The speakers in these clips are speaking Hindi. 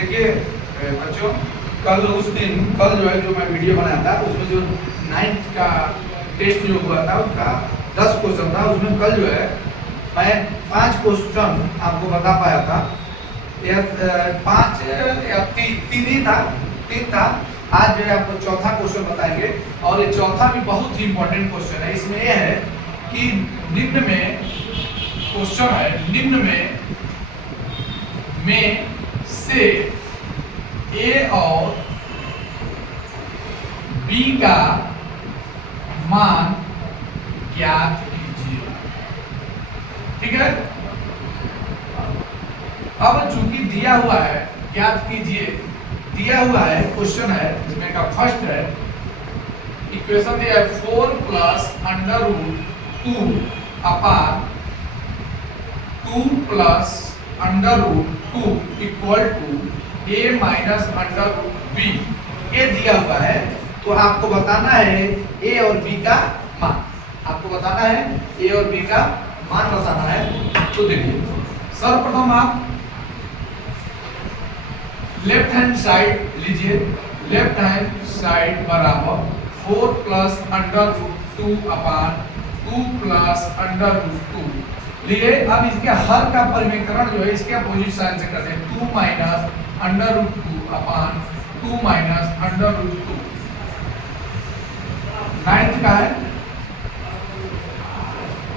देखिए बच्चों, कल जो है जो मैं वीडियो बनाया था उसमें जो 9th का टेस्ट जो हुआ था उसका 10 क्वेश्चन था। उसमें कल जो है मैं 5 क्वेश्चन आपको बता पाया था। यह 5 या 3 ही था, 3 था। आज जो है आपको चौथा क्वेश्चन बताएंगे और ये चौथा भी बहुत ही इंपॉर्टेंट क्वेश्चन है। इसमें यह है कि निम्न में क्वेश्चन है, निम्न में से ए और बी का मान ज्ञात कीजिए। ठीक है, अब चूंकि दिया हुआ है ज्ञात कीजिए, दिया हुआ है क्वेश्चन है, इसमें का फर्स्ट है इक्वेशन दिया है 4 plus under root 2 upon 2 plus under root 2 equal to a minus under root b। ये दिया हुआ है तो आपको बताना है a और b का मान। आपको बताना है a और b का मान बताना है। तो देखिए सर्वप्रथम आप लेफ्ट हैंड साइड लीजिए। लेफ्ट हैंड साइड बराबर 4 plus under root 2 upon 2 plus under root 2 लिए। अब इसके हर का परिमेकरण जो है इसके अपोजिट साइन से करते हैं। 2 minus under root 2 upon 2 minus under root 2। 9th का है।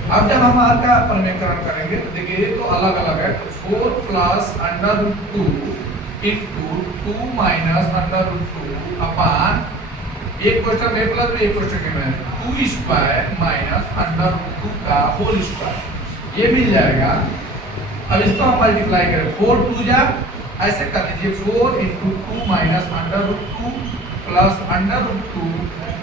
अब जब हम हर का परिमेकरण करेंगे तो देखिए ये तो अलग अलग है। तो 4 plus under root 2 into 2 minus under root 2 upon एक क्वेश्चन ए प्लस एक क्वेश्चन में 2 स्क्वायर माइनस अंडर रूट 2 का होल स्क्वायर ये मिल जाएगा। अब इसको हम मल्टीप्लाई करें 4 2 जा ऐसे कर दीजिए 4 into 2 minus under root 2 plus under root 2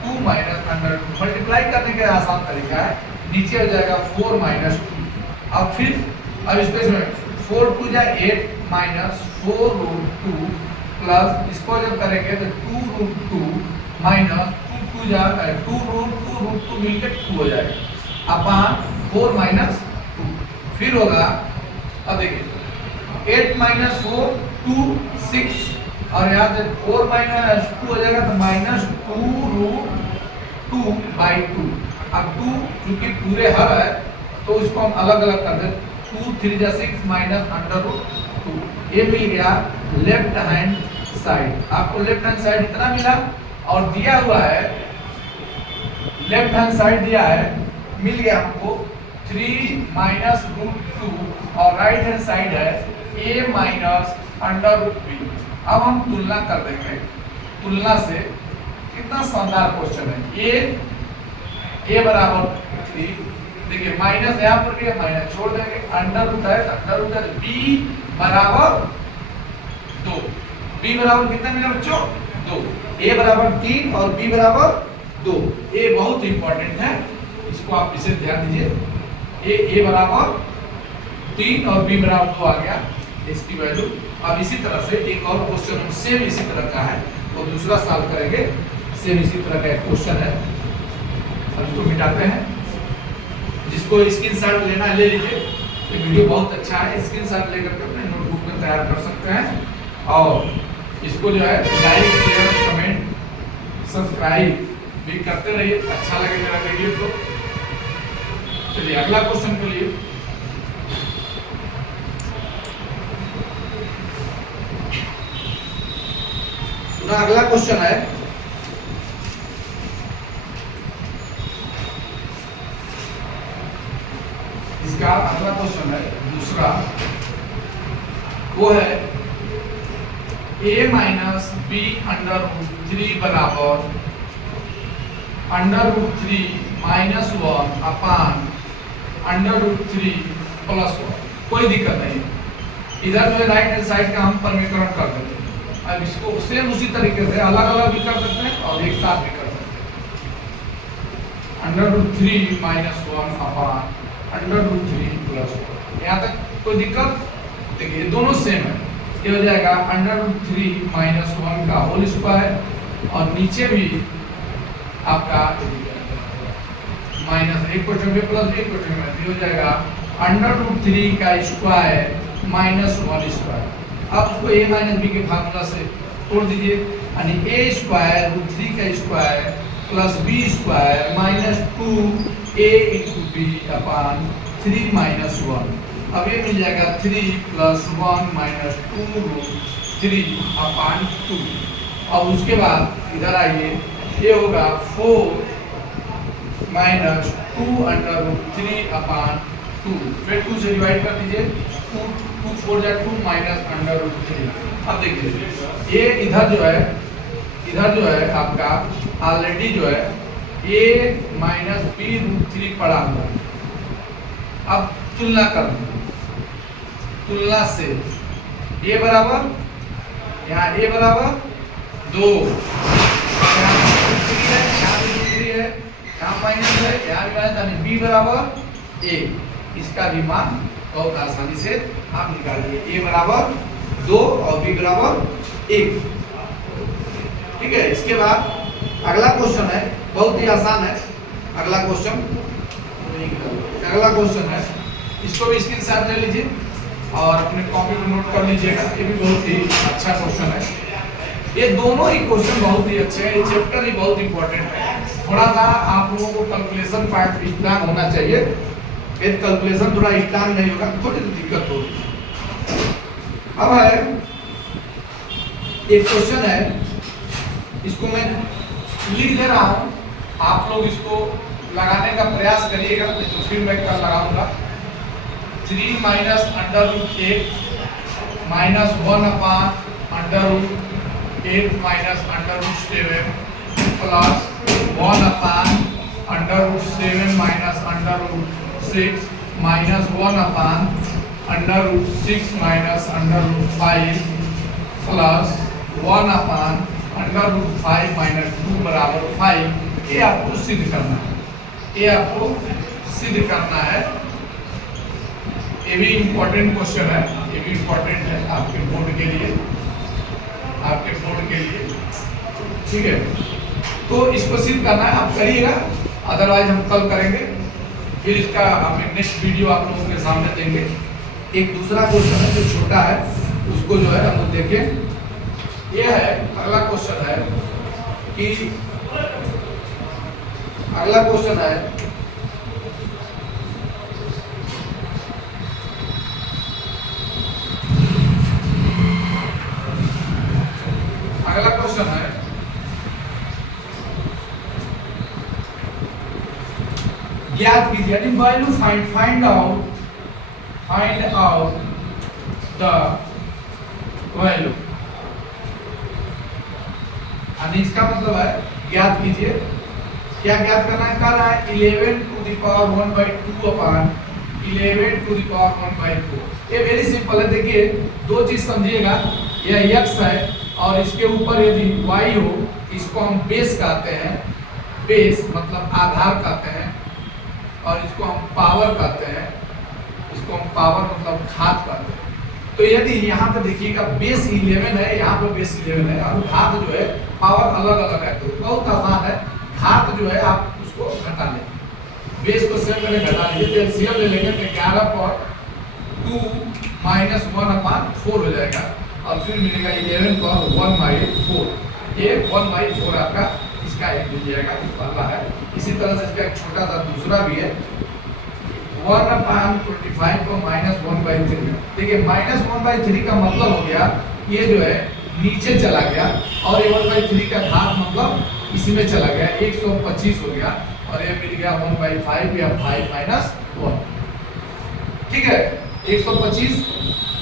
2 minus under root. Multiply करने का आसान तरीका है, नीचे हो जाएगा 4 माइनस 2। अब फिर अब इसको इसमें 4 2 जा 8 माइनस 4 रूट 2 प्लस इसको जब करेंगे तो 2 रूट 2 माइनस 2 2 जा 2 रूट 2 मिलकर 2 हो जाएगा अपान 4 माइनस 2। फिर होगा अब देखिए 8 माइनस 4 2 6 और यहाँ से 4 माइनस 2 हो जाएगा तो माइनस 2 रूट 2 बाई 2। अब 2 क्योंकि पूरे हर है तो इसको हम अलग अलग कर दें। 2 3 जा 6 माइनस अंडर रूट 2 ये मिल गया लेफ्ट हैंड साइड। आपको लेफ्ट हैंड साइड इतना मिला और दिया हुआ है लेफ्ट हैंड साइड दिया है मिल गया हमको 3 माइनस रूट 2 और राइट हैंड साइड है a minus under root b। अब हम तुलना कर देंगे। तुलना से कितना शानदार क्वेश्चन है। a बराबर 3 देखिए माइनस यहाँ पर भी है माइनस छोड़ देंगे अंडर रूट है अंडर रूट है b बराबर 2। b बराबर कितना मिला बच्चों 2। a बराबर 3 और b बराबर 2। a बहुत इंपॉर्टेंट है, इसको आप इसे ध्यान दीजिए। a बराबर 3 और b बराबर 2 आ गया इसकी वैल्यू। अब इसी तरह से एक और क्वेश्चन सेम इसी तरह का है और दूसरा सॉल्व करेंगे। सेम इसी तरह का एक क्वेश्चन है। अब इसको मिटाते हैं। जिसको स्क्रीनशॉट लेना है ले लीजिए। ये वीडियो बहुत अच्छा है, स्क्रीनशॉट लेकर के अपने नोटबुक में तैयार कर सकते हैं। और इसको जो है लाइक शेयर कमेंट सब्सक्राइब भी करते रहिए। अच्छा लगे मेरा वीडियो तो चलिए अगला क्वेश्चन के लिए। अगला क्वेश्चन है इसका अगला क्वेश्चन है दूसरा, वो है a minus b under root 3 बराबर under root 3 minus 1 upon under root 3 plus 1। कोई दिक्कत नहीं है। इधर जो राइट हैंड साइड का हम परिमेकरण कर देते हैं। अब इसको सेम उसी तरीके से अलग अलग भी कर सकते हैं और एक साथ भी कर सकते हैं। Under root 3 minus 1 upon under root 3 plus 1। यहाँ तक कोई दिक्कत? देखिए दोनों सेम है। ये हो जाएगा अंडर रूट 3 माइनस 1 का होल स्क्वायर और नीचे भी आपका माइनस एक क्वेश्चन में प्लस एक क्वेश्चन में हो जाएगा अंडर रूट 3 का स्क्वायर माइनस 1 स्क्वायर। अब उसको a माइनस बी के फार्मूला से तोड़ दीजिए, यानी a स्क्वायर रूट 3 का square plus b square minus 2a into B upon 3 minus 1। अब ये मिल जाएगा 3 प्लस 1 माइनस 2 रूट 3 अपान 2। अब उसके बाद इधर आइए, ये होगा 4 माइनस 2 अंडर रूट 3 अपान 2, फिर 2 से डिवाइड कर दीजिए, 2 4 जा 2 माइनस अंडर रूट 3। अब देखिए ये इधर जो है आपका ऑलरेडी जो है a माइनस बी रूट 3 पड़ा हुआ है। अब तुलना कर दो, तुलना से a बराबर, यहाँ a बराबर 2, यहाँ माइनस है, यहाँ भी माइनस, यानी b बराबर a। इसका भी मान बहुत आसानी से आप निकालिए, a बराबर 2 और b बराबर 1। ठीक है। इसके बाद अगला क्वेश्चन है, बहुत ही आसान है। अगला क्वेश्चन है, इसको भी स्क्रीनशॉट ले लीजिए और अपने कॉपी में नोट कर लीजिएगा। ये भी बहुत ही अच्छा क्वेश्चन है। ये दोनों ही क्वेश्चन बहुत ही अच्छे हैं। ये चैप्टर ही बहुत इंपॉर्टेंट है। थोड़ा सा आप लोगों को कैलकुलेशन पार्ट स्ट्रांग होना चाहिए। यदि कैलकुलेशन थोड़ा स्ट्रांग नहीं होगा तो थोड़ी दिक्कत होगी। अब है एक क्वेश्चन है, इसको मैं लिख दे रहा हूँ, आप लोग इसको लगाने का प्रयास करिएगा, तो फिर मैं कल लगाऊंगा। 3 minus under root 8 minus 1 upon under root 8 minus under root 7 plus 1 upon under root 7 minus under root 6 minus 1 upon under root 6 minus under root 5 plus 1 upon under root 5 minus 2 बराबर 5। ये आपको सिद्ध करना है, ये आपको सिद्ध करना है। ये भी इम्पोर्टेंट क्वेश्चन है, ये भी इम्पोर्टेंट है आपके बोर्ड के लिए, आपके बोर्ड के लिए। ठीक है, तो इसको सिद्ध करना है, आप करिएगा, अदरवाइज हम कल करेंगे। फिर इसका हम नेक्स्ट वीडियो आप लोगों के सामने देंगे। एक दूसरा क्वेश्चन है जो छोटा है, उसको जो है हम लोग देखें। ये है अगला क्वेश्चन है कि अगला क्वेश्चन है ज्ञात कीजिए, यानी value find out the value. यानी इसका मतलब है ज्ञात कीजिए, क्या ज्ञात करना है, कर रहा है 11 to the power 1/2 upon 11 to the power 1/4। ये वेरी सिंपल है। देखिए दो चीज समझिएगा, यह x है और इसके ऊपर यदि y हो, इसको हम बेस कहते हैं, बेस मतलब आधार कहते हैं, और इसको हम पावर कहते हैं, इसको हम पावर मतलब घात कहते हैं। तो यदि यहाँ पे देखिएगा बेस 11 है, यहाँ पे बेस 11 है और घात जो है पावर अलग अलग है, तो बहुत आसान है। घात जो है आप उसको घटा लेंगे, बेस को सेम करके घटा लीजिए, तो एलसीएम ले लेंगे तो 11 पर 2 माइनस 1/4 हो जाएगा और फिर मिलेगा 11 पर 1/4। ये 1/4 आपका इसका एक मिल जाएगा, पहला है। इसी तरह से इसका एक छोटा सा दूसरा भी है, 1/25 को -1/3। देखिए -1/3 का मतलब हो गया ये जो है नीचे चला गया, और ये 1/3 का घात मतलब इसी में चला गया, 125 हो गया, और ये मिल गया 1/5 या 5 - 1। ठीक है, 125,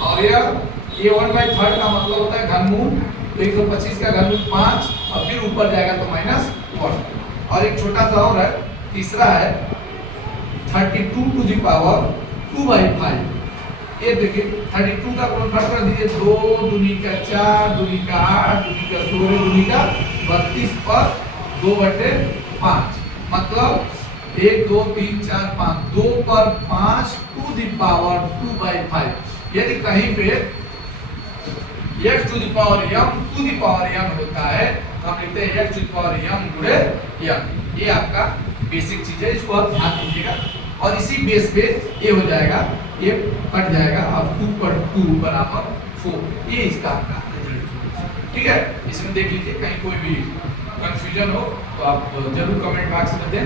और ये 1/3 का मतलब होता है घनमूल, तो 125 का घनमूल 5 और फिर ऊपर जाएगा तो -1। और एक छोटा सा और है, तीसरा है 32 टू द पावर 2/5। ये देखिए 32 का गुणनफल कर दीजिए, 2 दूनी का 4, दूनी का 8, दूनी का 16, दूनी का 32 पर 2/5, मतलब 1 2 3 4 5, 2 पर 5 टू द पावर 2/5। यदि कहीं पे x to the power m to the power m होता है तो हम लिखते हैं x to the power m गुणे m। ये आपका बेसिक चीज है, इसको आप ध्यान दीजिएगा। और इसी बेस पे ये हो जाएगा, ये कट जाएगा, अब 2 पर 2 बराबर 4 4, ये इसका आपका रिजल्ट। ठीक है, इसमें देख लीजिए कहीं कोई भी कंफ्यूजन हो तो आप जरूर कमेंट बॉक्स में दें।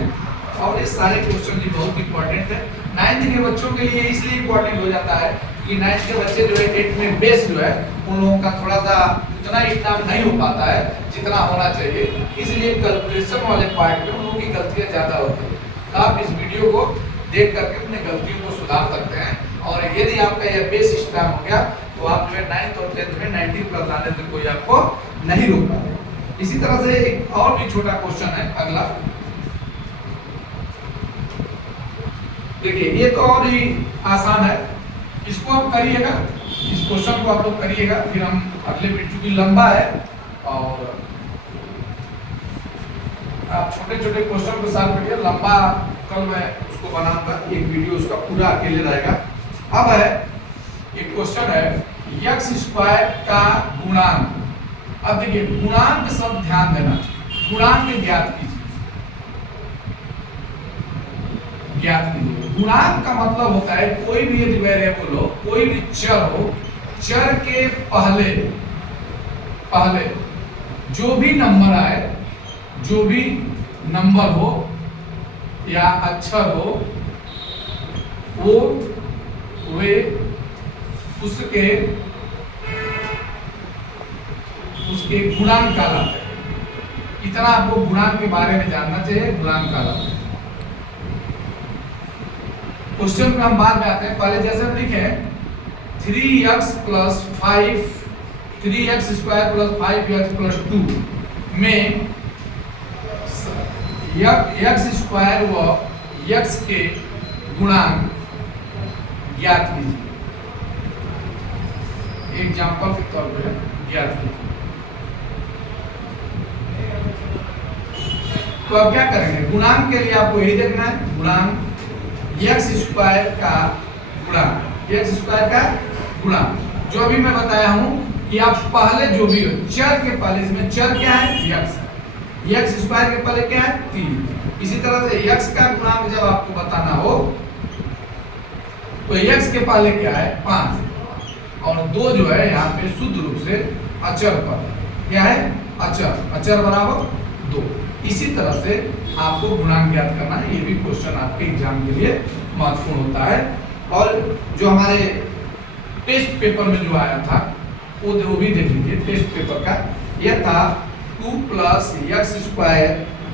और ये सारे क्वेश्चन जी बहुत इंपॉर्टेंट है 9th के बच्चों के लिए, इसलिए इंपॉर्टेंट हो जाता है कि 9th के बच्चे जो है 8th में बेस जो है उन लोगों का थोड़ा सा उतना एग्जाम नहीं हो पाता है जितना होना चाहिए, इसलिए कैलकुलेशन वाले पार्ट में उन लोगों की गलतियां ज़्यादा होती है। तो आप इस वीडियो को देख करके अपने गलतियों को सुधार सकते हैं, और यदि आपका यह बेस स्ट्रांग हो गया तो आप जो है 9th और 10th में 90+ लाने से कोई आपको नहीं रोक पाएगा। इसी तरह से एक और भी छोटा क्वेश्चन है अगला, देखिए ये तो और ही आसान है, इसको आप करिएगा, इस क्वेश्चन को आप लोग करिएगा, फिर हम अगले वीडियो, चूंकि लंबा है और आप छोटे छोटे क्वेश्चन को सॉल्व करिए, लंबा कल मैं उसको बनाऊंगा, एक वीडियो उसका पूरा अकेले रहेगा। अब है एक क्वेश्चन है x² का गुणांक। अब देखिए गुणांक सब ध्यान देना, गुणांक ज्ञात कीजिए, ज्ञात कीजिए। गुणांक का मतलब होता है कोई भी यदि वेरिएबल हो, कोई भी चर हो, चर के पहले पहले जो भी नंबर आए, जो भी नंबर हो या अक्षर हो, वो वे उसके गुणांक कहलाते हैं। इतना आपको गुणांक के बारे में जानना चाहिए, गुणांक कहलाते हैं। क्वेश्चन में हम बाद में आते हैं, पहले जैसे हम लिखे 3x + 5 3x² + 5x + 2 में x² व x के गुणांक ज्ञात कीजिए। एग्जाम्पल के तौर पे ज्ञात कीजिए। तो अब क्या करेंगे, गुणांक के लिए आपको यही देखना है, गुणांक x² का गुणांक, x² का गुणांक, जो अभी मैं बताया हूं कि आप पहले जो भी हो चर के पहले, इसमें चर क्या है x² के पहले क्या है 3। इसी तरह से x का गुणांक जब आपको बताना हो तो x के पहले क्या है 5, और 2 जो है यहाँ पे शुद्ध रूप से अचर पद है, क्या है अचर, अचर बराबर 2। इसी तरह से आपको गुणांक ज्ञात करना है, ये भी क्वेश्चन आपके एग्जाम के लिए महत्वपूर्ण होता है। और जो हमारे टेस्ट पेपर में जो आया था वो भी देख लीजिए, टेस्ट पेपर का यह था 2 + x²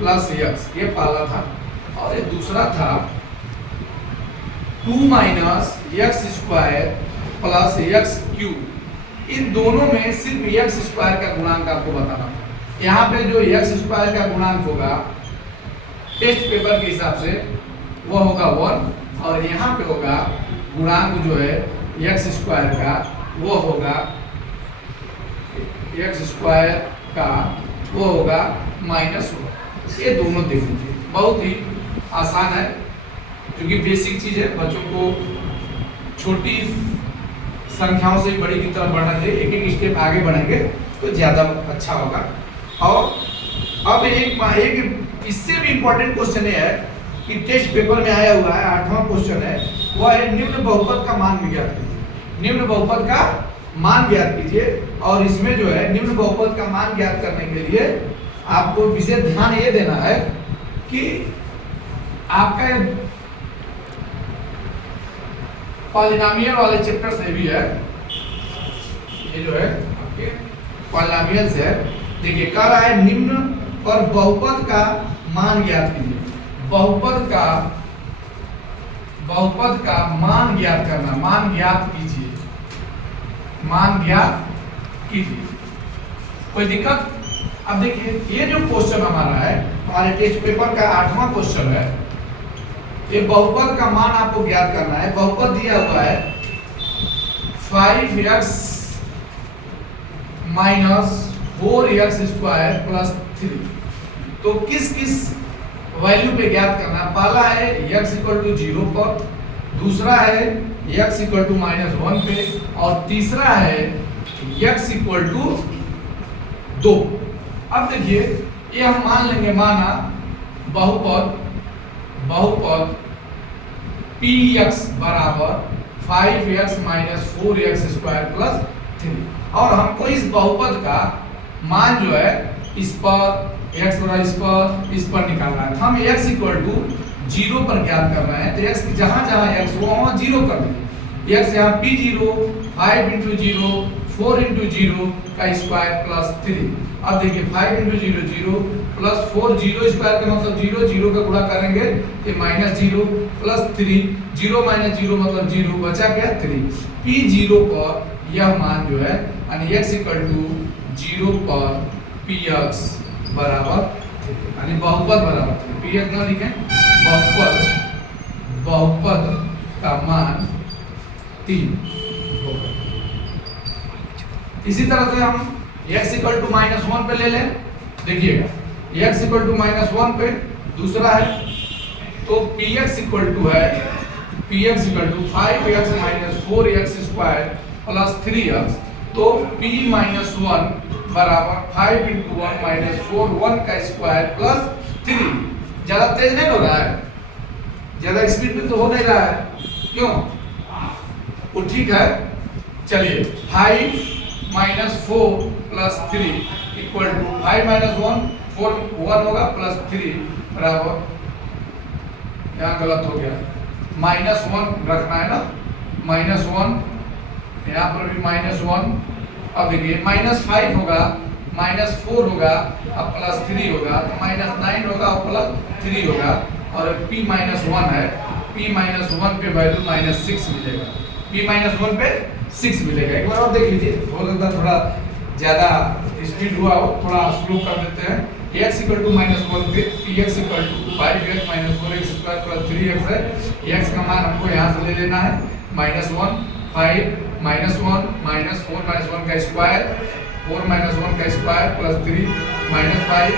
+ x, ये पहला था, और ये दूसरा था 2 - x² + x³। इन दोनों में सिर्फ x² का गुणांक आपको बताना था। यहाँ पे जो x² का गुणांक होगा टेस्ट पेपर के हिसाब से वो होगा 1, और यहाँ पे होगा गुणांक जो है x² का वो होगा x² का वो होगा -1। ये दोनों देख लीजिए, बहुत ही आसान है, क्योंकि बेसिक चीज है, बच्चों को छोटी संख्याओं से बड़ी की तरफ बढ़ना चाहिए, एक एक स्टेप आगे बढ़ेंगे तो ज्यादा अच्छा होगा। और अब एक इससे भी इंपॉर्टेंट क्वेश्चन है कि टेस्ट पेपर में आया हुआ है, 8वां क्वेश्चन है, वह है निम्न बहुपद का मान ज्ञात कीजिए। निम्न बहुपद का मान ज्ञात कीजिए, और इसमें जो है निम्न बहुपद का मान ज्ञात करने के लिए आपको विशेष ध्यान ये देना है कि आपका पॉलिनोमियल वाले चैप्टर से भी है, ये जो है आपके पॉलिनोमियल से है। देखिए कह रहा है निम्न पर बहुपद का मान ज्ञात कीजिए, बहुपद का मान ज्ञात करना, मान ज्ञात कीजिए, मान ज्ञात कीजिए, कोई दिक्कत? अब देखिए ये जो क्वेश्चन हमारा है, हमारे टेस्ट पेपर का 8वां क्वेश्चन है, ये बहुपद का मान आपको ज्ञात करना है। बहुपद दिया हुआ है 5x - 4x² + 3। तो किस किस वैल्यू पे ज्ञात करना है? पहला है x = 0 पर, दूसरा है x = -1 पे, और तीसरा है x = 2। अब देखिए ये हम मान लेंगे, माना बहुपद px = 5x - 4x² + 3। और हमको इस बहुपद का मान जो है इस पर x बराबर इस पर निकालना है। हम x इक्वल टू 0 पर ज्ञात कर रहे हैं, तो x जहां जहां x हो वहां 0 कर देंगे। x यहाँ p0 5 into 0 4 into 0 का स्क्वायर प्लस 3। अब देखिए 5 into 0 0 प्लस 4 0 स्क्वायर का मतलब 0 0 का गुणा करेंगे तो -0 प्लस 3 0 - 0 मतलब 0 बचा क्या 3। p0 पर यह मान जो है यानी x इक्वल टू 0 पर px बराबर यानी बहुपद बराबर px ना लिखें, बहुपद का मान 3। इसी तरह से हम x इक्वल टू -1 पे ले लें। देखिएगा x इक्वल टू -1 पे दूसरा है तो px इक्वल टू है 5x - 4x square plus 3x। तो p -1 बराबर 5 into 1 - 4 1 का स्क्वायर प्लस 3। ज्यादा तेज नहीं हो रहा है, ज्यादा स्पीड में तो हो नहीं रहा है, क्यों? वो ठीक है। चलिए 5 - 4 प्लस 3 इक्वल टू 5 - 1 4 1 होगा प्लस 3 बराबर, यहाँ गलत हो गया, -1 रखना है ना, -1 यहाँ पर भी -1। अब देखिए -5 होगा -4 होगा अब प्लस 3 होगा तो -9 होगा और प्लस 3 होगा। और p -1 है, p -1 पे वैल्यू -6 मिलेगा, p -1 पे 6 मिलेगा। एक बार और देख लीजिए, हो सकता है थोड़ा ज्यादा स्पीड हुआ हो, थोड़ा स्लो कर देते हैं। x इक्वल टू -1 पे px equal to 5x - 4x square plus 3x है। x का मान हमको यहाँ से ले लेना है -1 5 -1 -4 -1 का स्क्वायर 4 -1 का स्क्वायर प्लस 3 -5।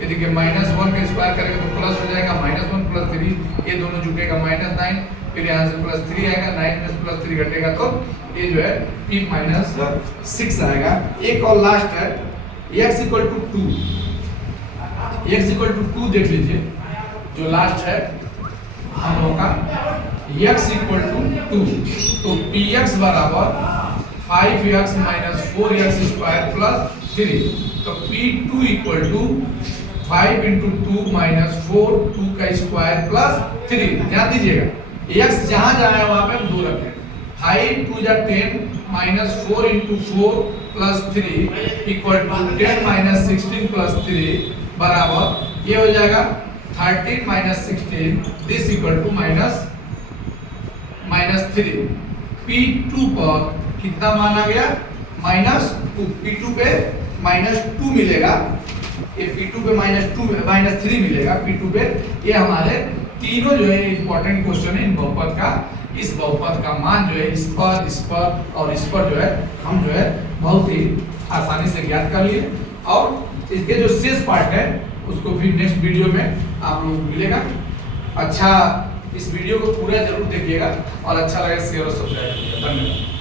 ये देखिए -1 का स्क्वायर करेंगे तो प्लस हो जाएगा, -1 प्लस 3 ये दोनों जुटेगा -9, फिर यहाँ से प्लस 3 आएगा, 9 में से प्लस 3 घटेगा तो ये जो है p -6 आएगा। एक और लास्ट है x equal to 2, x equal to 2 देख लीजिए जो लास्ट है हम लोगों का x इक्वल टू 2। तो px बराबर 5x - 4x स्क्वायर प्लस 3। तो p2 इक्वल टू 5 into 2 - 4 2 का स्क्वायर प्लस 3। ध्यान दीजिएगा x जहां जहां है वहां पे हम 2 रखें। 5 2 जा 10 -4 into 4 plus 3 equal to 10 - 16 plus 3 बराबर ये हो जाएगा 13 - 16 दिस इक्वल टू -3। p2 पर कितना मान आ गया -2, p2 पे -2 मिलेगा, ये p2 पे -3 मिलेगा p2 पे। ये हमारे तीनों जो है इंपॉर्टेंट क्वेश्चन है इन बहुपद का। इस बहुपद का मान जो है इस पर और इस पर जो है हम जो है बहुत ही आसानी से ज्ञात कर लिए। और इसके जो शेष पार्ट है उसको भी नेक्स्ट वीडियो में आप लोग मिलेगा। अच्छा, इस वीडियो को पूरा जरूर देखिएगा और अच्छा लगे शेयर और सब्सक्राइब करिएगा। धन्यवाद।